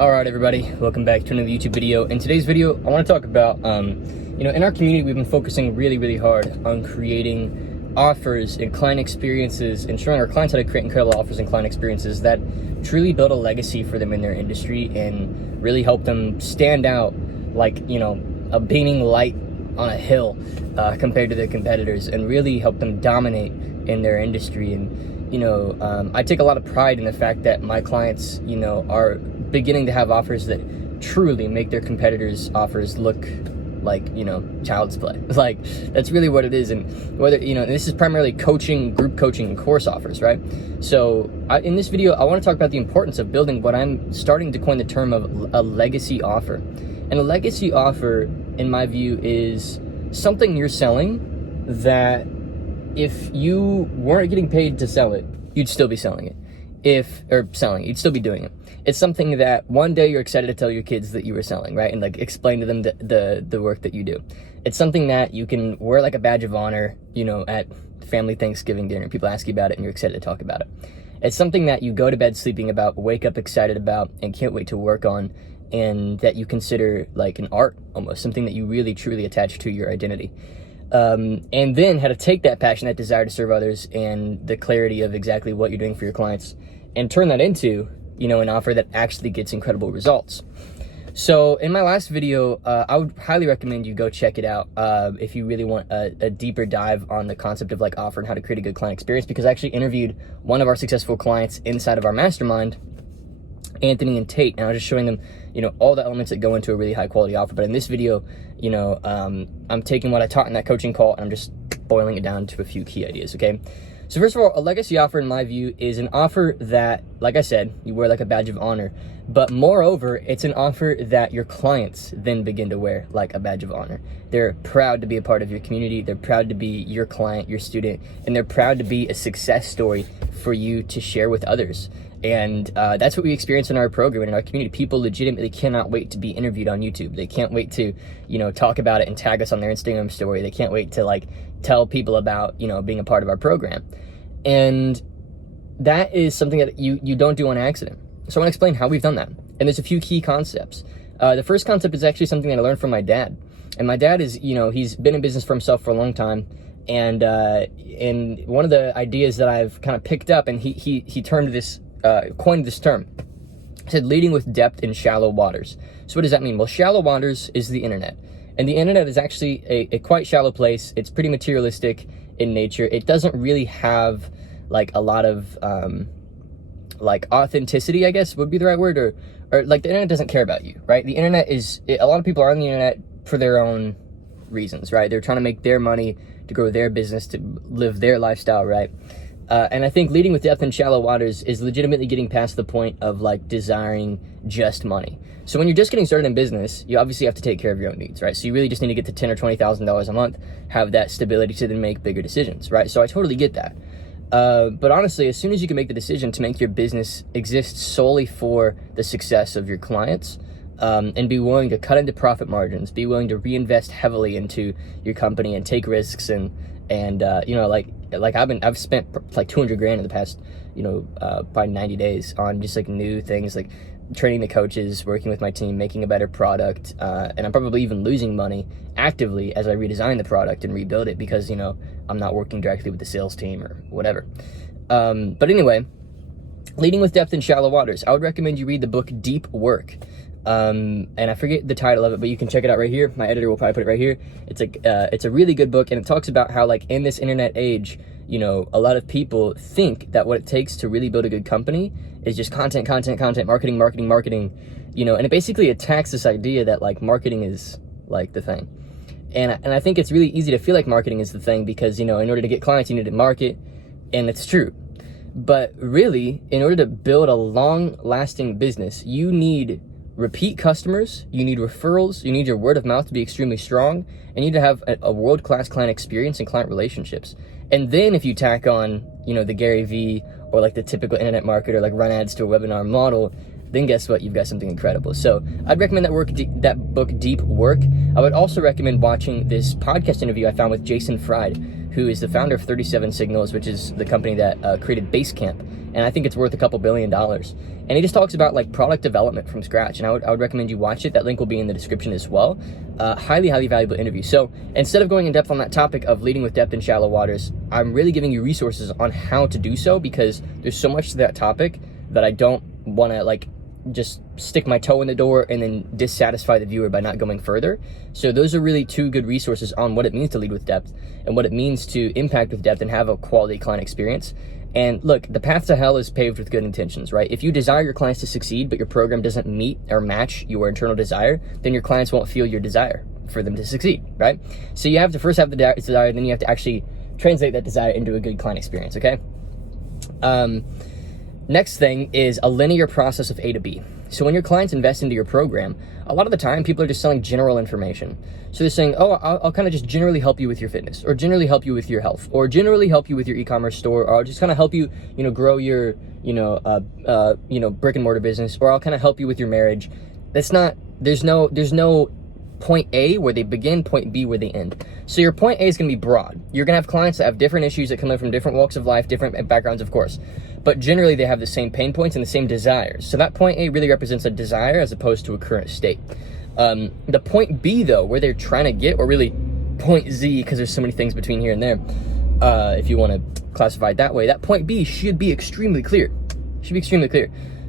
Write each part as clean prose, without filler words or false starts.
All right, everybody, welcome back to another YouTube video. In today's video, I want to talk about, in our community, we've been focusing really hard on creating offers and client experiences and showing our clients how to create incredible offers and client experiences that truly build a legacy for them in their industry and really help them stand out like, a beaming light on a hill compared to their competitors, and really help them dominate in their industry. And I take a lot of pride in the fact that my clients, are beginning to have offers that truly make their competitors' offers look like, child's play. Like, that's really what it is. And whether, this is primarily coaching, group coaching, and course offers, right? So in this video, I want to talk about the importance of building what I'm starting to coin the term of a legacy offer. And a legacy offer, in my view, is something you're selling that if you weren't getting paid to sell it, you'd still be selling it. You'd still be doing it. It's something that one day you're excited to tell your kids that you were selling, right? And like explain to them the work that you do. It's something that you can wear like a badge of honor, at family Thanksgiving dinner. People ask you about it and you're excited to talk about it. It's something that you go to bed sleeping about, wake up excited about, and can't wait to work on, and that you consider like an art almost, something that you really truly attach to your identity. And then how to take that passion, that desire to serve others, and the clarity of exactly what you're doing for your clients, and turn that into, an offer that actually gets incredible results. So in my last video, I would highly recommend you go check it out if you really want a deeper dive on the concept of like offer and how to create a good client experience, because I actually interviewed one of our successful clients inside of our mastermind, Anthony and Tate, and I was just showing them, all the elements that go into a really high quality offer. But in this video, I'm taking what I taught in that coaching call and I'm just boiling it down to a few key ideas, okay? So first of all, a legacy offer, in my view, is an offer that, like I said, you wear like a badge of honor. But moreover, it's an offer that your clients then begin to wear like a badge of honor. They're proud to be a part of your community. They're proud to be your client, your student, and they're proud to be a success story for you to share with others. And that's what we experience in our program and in our community. People legitimately cannot wait to be interviewed on YouTube. They can't wait to, talk about it and tag us on their Instagram story. They can't wait to like tell people about, being a part of our program. And that is something that you don't do on accident. So I want to explain how we've done that. And there's a few key concepts. The first concept is actually something that I learned from my dad. And my dad is, he's been in business for himself for a long time. And one of the ideas that I've kind of picked up, and he turned this, coined this term. He said, leading with depth in shallow waters. So what does that mean? Well, shallow waters is the internet. And the internet is actually a quite shallow place. It's pretty materialistic in nature. It doesn't really have like a lot of like authenticity, I guess would be the right word, or like the internet doesn't care about you, right? The internet is, a lot of people are on the internet for their own reasons, right? They're trying to make their money, to grow their business, to live their lifestyle, right? And I think leading with depth in shallow waters is legitimately getting past the point of like desiring just money. So when you're just getting started in business, you obviously have to take care of your own needs, right? So you really just need to get to $10,000 or $20,000 a month, have that stability to then make bigger decisions, right? So I totally get that. But honestly, as soon as you can make the decision to make your business exist solely for the success of your clients, and be willing to cut into profit margins, be willing to reinvest heavily into your company and take risks, and I've spent like 200 grand in the past, probably 90 days on just like new things, like training the coaches, working with my team, making a better product, and I'm probably even losing money actively as I redesign the product and rebuild it because, I'm not working directly with the sales team or whatever. But anyway, leading with depth in shallow waters, I would recommend you read the book Deep Work. And I forget the title of it, but you can check it out right here. My editor will probably put it right here. It's a really good book, and it talks about how like in this internet age, a lot of people think that what it takes to really build a good company is just content, marketing, and it basically attacks this idea that like marketing is like the thing. And I think it's really easy to feel like marketing is the thing because, in order to get clients, you need to market, and it's true. But really, in order to build a long-lasting business, you need repeat customers, you need referrals, you need your word of mouth to be extremely strong, and you need to have a world-class client experience and client relationships. And then if you tack on, the Gary Vee or like the typical internet marketer, like run ads to a webinar model, then guess what? You've got something incredible. So I'd recommend that book, Deep Work. I would also recommend watching this podcast interview I found with Jason Fried, who is the founder of 37 Signals, which is the company that created Basecamp. and I think it's worth a couple $1 billion. And he just talks about like product development from scratch, and I would recommend you watch it. That link will be in the description as well. Highly valuable interview. So instead of going in depth on that topic of leading with depth in shallow waters, I'm really giving you resources on how to do so, because there's so much to that topic that I don't want to like just stick my toe in the door and then dissatisfy the viewer by not going further. So those are really two good resources on what it means to lead with depth and what it means to impact with depth and have a quality client experience. And look, the path to hell is paved with good intentions, right? If you desire your clients to succeed, but your program doesn't meet or match your internal desire, then your clients won't feel your desire for them to succeed, right? So you have to first have the desire, then you have to actually translate that desire into a good client experience, okay? Next thing is a linear process of A to B. So when your clients invest into your program, a lot of the time people are just selling general information. So they're saying, oh, I'll kind of just generally help you with your fitness, or generally help you with your health, or generally help you with your e-commerce store, or I'll just kind of help you, grow your, brick and mortar business, or I'll kind of help you with your marriage. That's not, there's no point A where they begin, point B where they end. So your point A is going to be broad. You're going to have clients that have different issues that come in from different walks of life, different backgrounds, of course. But generally they have the same pain points and the same desires. So that point A really represents a desire as opposed to a current state. The point B though, where they're trying to get, or really point Z, because there's so many things between here and there, if you want to classify it that way, that point B should be extremely clear.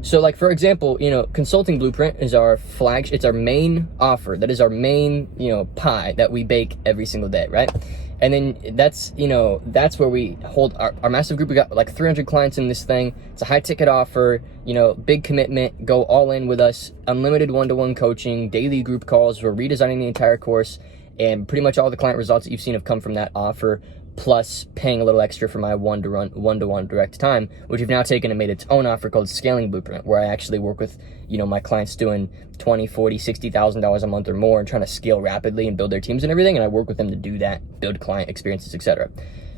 So like, for example, Consulting Blueprint is our flagship, it's our main offer. That is our main, pie that we bake every single day, right? And then that's where we hold our massive group. We got like 300 clients in this thing. It's a high ticket offer, big commitment, go all in with us, unlimited one-to-one coaching, daily group calls. We're redesigning the entire course, and pretty much all the client results that you've seen have come from that offer, plus paying a little extra for my one-to-one direct time, which we've now taken and made its own offer called Scaling Blueprint, where I actually work with, my clients doing $20,000, $40,000, $60,000 a month or more and trying to scale rapidly and build their teams and everything. And I work with them to do that, build client experiences, etc.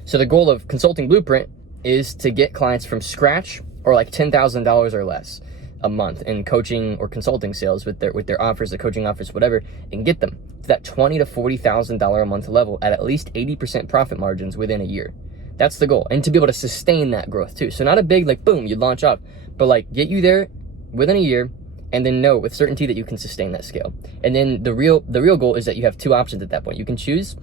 So the goal of Consulting Blueprint is to get clients from scratch, or like $10,000 or less a month in coaching or consulting sales with their offers, the coaching offers, whatever, and get them to that $20,000 to $40,000 a month level at least 80% profit margins within a year. That's the goal. And to be able to sustain that growth too. So not a big, like, boom, you launch up, but like get you there within a year, and then know with certainty that you can sustain that scale. And then the real goal is that you have two options at that point. You can choose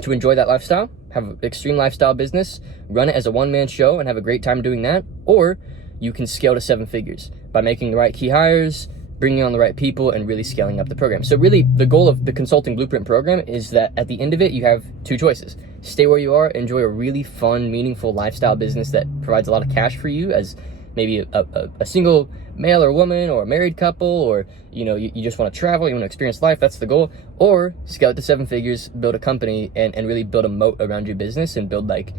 to enjoy that lifestyle, have an extreme lifestyle business, run it as a one-man show and have a great time doing that, or you can scale to 7 figures by making the right key hires, bringing on the right people, and really scaling up the program. So really, the goal of the Consulting Blueprint program is that at the end of it, you have two choices. Stay where you are, enjoy a really fun, meaningful lifestyle business that provides a lot of cash for you as maybe a single male or woman, or a married couple, or you just want to travel, you want to experience life. That's the goal. Or scale it to 7 figures, build a company, and really build a moat around your business, and build like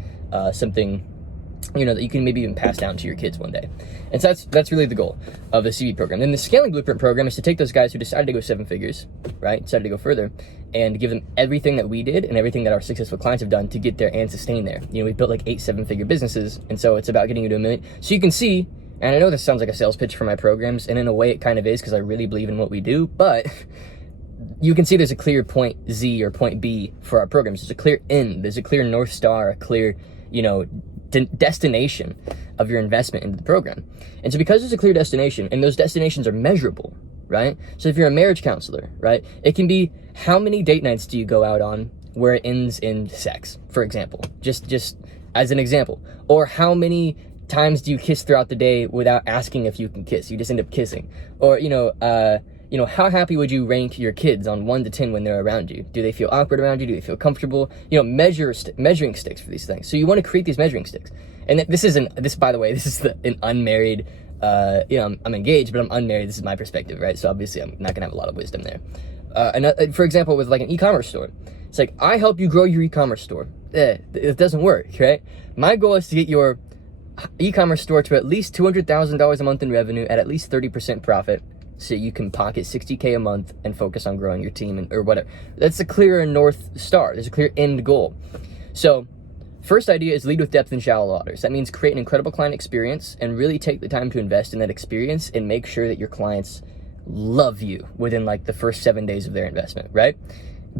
something that you can maybe even pass down to your kids one day. And so that's really the goal of the CV program. Then the Scaling Blueprint program is to take those guys who decided to go 7 figures, right? Decided to go further, and give them everything that we did and everything that our successful clients have done to get there and sustain there. We built like 8 7-figure businesses, and so it's about getting you to $1 million. So you can see, and I know this sounds like a sales pitch for my programs, and in a way it kind of is, because I really believe in what we do, but you can see there's a clear point Z or point B for our programs. There's a clear end, there's a clear North Star, a clear, destination of your investment into the program. And so because there's a clear destination, and those destinations are measurable, right? So if you're a marriage counselor, right, it can be, how many date nights do you go out on where it ends in sex, for example, just as an example. Or how many times do you kiss throughout the day without asking if you can kiss? You just end up kissing. Or how happy would you rank your kids on 1 to 10 when they're around you? Do they feel awkward around you? Do they feel comfortable? Measuring sticks for these things. So you want to create these measuring sticks. And by the way, this is an unmarried, I'm engaged, but I'm unmarried. This is my perspective, right? So obviously I'm not gonna have a lot of wisdom there. For example, with like an e-commerce store, it's like, I help you grow your e-commerce store. It doesn't work, right? My goal is to get your e-commerce store to at least $200,000 a month in revenue at least 30% profit, so you can pocket $60K a month and focus on growing your team or whatever. That's a clear North Star. There's a clear end goal. So first idea is lead with depth in shallow waters. That means create an incredible client experience and really take the time to invest in that experience and make sure that your clients love you within like the first 7 days of their investment, right?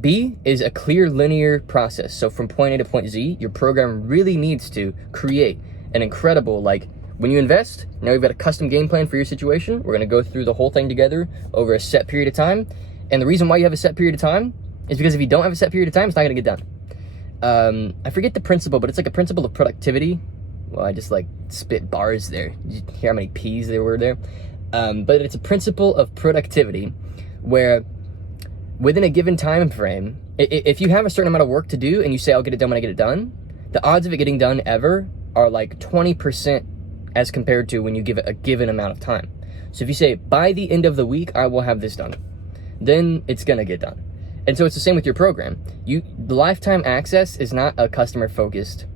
B is a clear linear process. So from point A to point Z, your program really needs to create an incredible, like, When you invest, now we've got a custom game plan for your situation. We're going to go through the whole thing together over a set period of time. And the reason why you have a set period of time is because if you don't have a set period of time, it's not going to get done. I forget the principle, but it's like a principle of productivity. Well, I just like spit bars there. Did you hear how many P's there were there? But it's a principle of productivity where within a given time frame, if you have a certain amount of work to do and you say, I'll get it done when I get it done, the odds of it getting done ever are like 20% as compared to when you give it a given amount of time. So if you say, by the end of the week, I will have this done, then it's going to get done. And so it's the same with your program. The lifetime access is not a customer-focused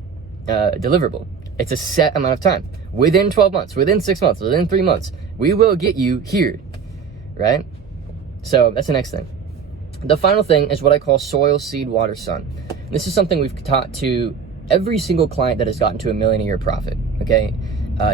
deliverable. It's a set amount of time. Within 12 months, within 6 months, within 3 months, we will get you here, right? So that's the next thing. The final thing is what I call soil, seed, water, sun. This is something we've taught to every single client that has gotten to $1 million a year profit, okay?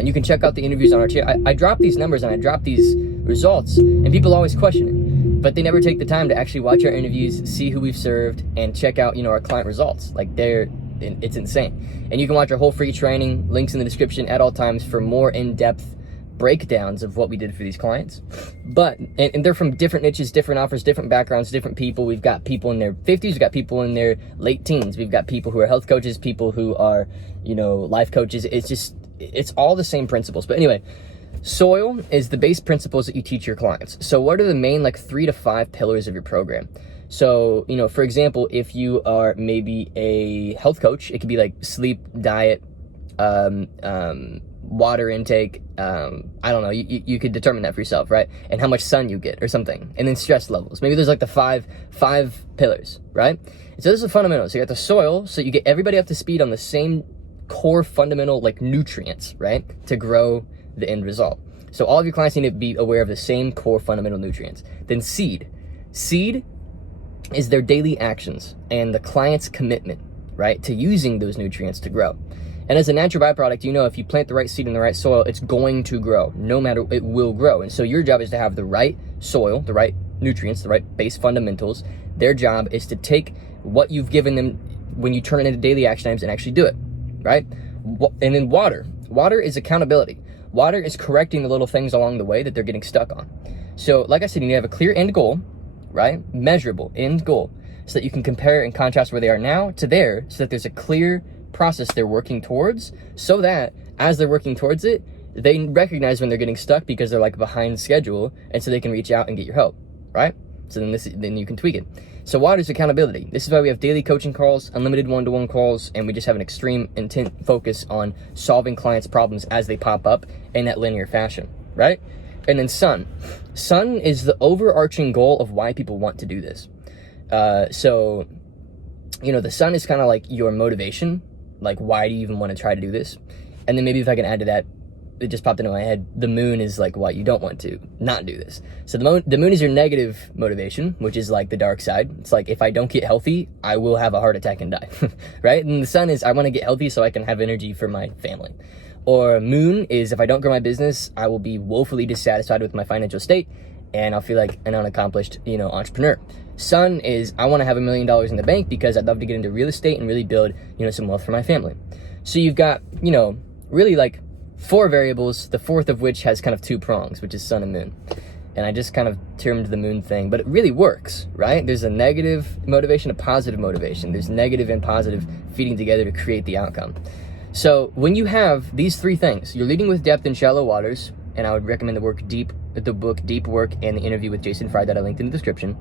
You can check out the interviews on our channel. I drop these numbers and I drop these results, and people always question it, but they never take the time to actually watch our interviews, see who we've served, and check out, our client results. Like it's insane. And you can watch our whole free training, links in the description at all times for more in-depth breakdowns of what we did for these clients. But, and they're from different niches, different offers, different backgrounds, different people. We've got people in their 50s, we've got people in their late teens, we've got people who are health coaches, people who are, life coaches. It's all the same principles. But anyway, soil is the base principles that you teach your clients. So what are the main 3 to 5 pillars of your program? So, for example, if you are maybe a health coach, it could be like sleep, diet, water intake, I don't know, you could determine that for yourself, right? And how much sun you get or something. And then stress levels. Maybe there's like the five pillars, right? And so this is a fundamental. So you got the soil, so you get everybody up to speed on the same core fundamental nutrients, right? To grow the end result. So all of your clients need to be aware of the same core fundamental nutrients. Then seed. Seed is their daily actions and the client's commitment, right? To using those nutrients to grow. And as a natural byproduct, if you plant the right seed in the right soil, it's going to grow. No matter, it will grow. And so your job is to have the right soil, the right nutrients, the right base fundamentals. Their job is to take what you've given them when you turn it into daily action items and actually do it, right? And then water. Water is accountability. Water is correcting the little things along the way that they're getting stuck on. So like I said, you have a clear end goal, right? Measurable end goal, so that you can compare and contrast where they are now to there, so that there's a clear process they're working towards, so that as they're working towards it, they recognize when they're getting stuck because they're behind schedule, and so they can reach out and get your help, right? So then you can tweak it. So water's accountability. This is why we have daily coaching calls, unlimited one-to-one calls, and we just have an extreme intent focus on solving clients' problems as they pop up in that linear fashion, right? And then sun. Sun is the overarching goal of why people want to do this. So the sun is kind of like your motivation. Like, why do you even want to try to do this? And then maybe if I can add to that, it just popped into my head, the moon is why you don't want to not do this. So the moon is your negative motivation, which is the dark side. It's if I don't get healthy, I will have a heart attack and die, right? And the sun is, I want to get healthy so I can have energy for my family. Or moon is, if I don't grow my business, I will be woefully dissatisfied with my financial state and I'll feel like an unaccomplished, entrepreneur. Sun is, I want to have $1 million in the bank because I'd love to get into real estate and really build, some wealth for my family. So you've got, really 4 variables, the fourth of which has kind of 2 prongs, which is sun and moon. And I just kind of termed the moon thing, but it really works, right? There's a negative motivation, a positive motivation. There's negative and positive feeding together to create the outcome. So when you have these 3 things, you're leading with depth in shallow waters, and I would recommend the book Deep Work and the interview with Jason Fry that I linked in the description.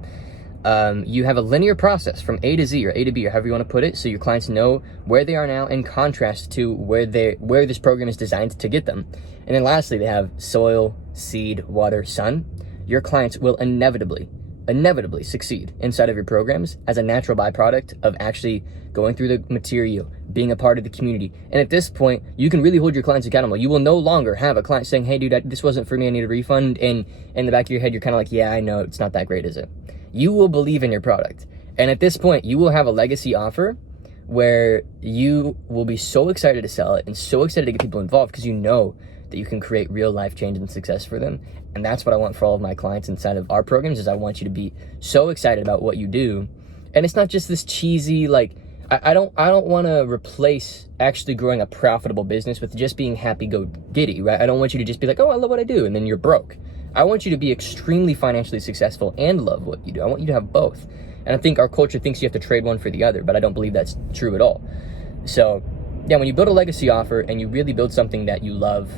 You have a linear process from A to Z or A to B or however you want to put it, so your clients know where they are now in contrast to where this program is designed to get them. And then lastly, they have soil, seed, water, sun. Your clients will inevitably succeed inside of your programs as a natural byproduct of actually going through the material, being a part of the community. And at this point, you can really hold your clients accountable. You will no longer have a client saying, hey dude, this wasn't for me, I need a refund. And in the back of your head, you're kind of like, yeah, I know it's not that great, is it? You will believe in your product. And at this point, you will have a legacy offer where you will be so excited to sell it and so excited to get people involved because you know that you can create real life change and success for them. And that's what I want for all of my clients inside of our programs, is I want you to be so excited about what you do. And it's not just this cheesy, I don't want to replace actually growing a profitable business with just being happy go giddy, right? I don't want you to just be like, oh, I love what I do, and then you're broke. I want you to be extremely financially successful and love what you do. I want you to have both. And I think our culture thinks you have to trade one for the other, but I don't believe that's true at all. So yeah, when you build a legacy offer and you really build something that you love,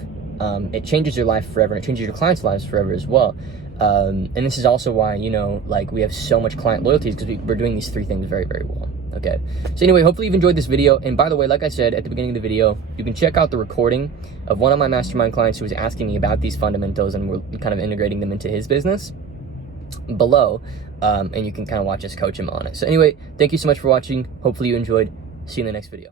it changes your life forever, and it changes your clients' lives forever as well. And this is also why, you know, like, we have so much client loyalty, because we're doing these three things very, very well. Okay, so anyway, hopefully you've enjoyed this video. And by the way, like I said at the beginning of the video, you can check out the recording of one of my mastermind clients who was asking me about these fundamentals, and we're kind of integrating them into his business below, and you can kind of watch us coach him on it. So anyway, thank you so much for watching. Hopefully you enjoyed. See you in the next video.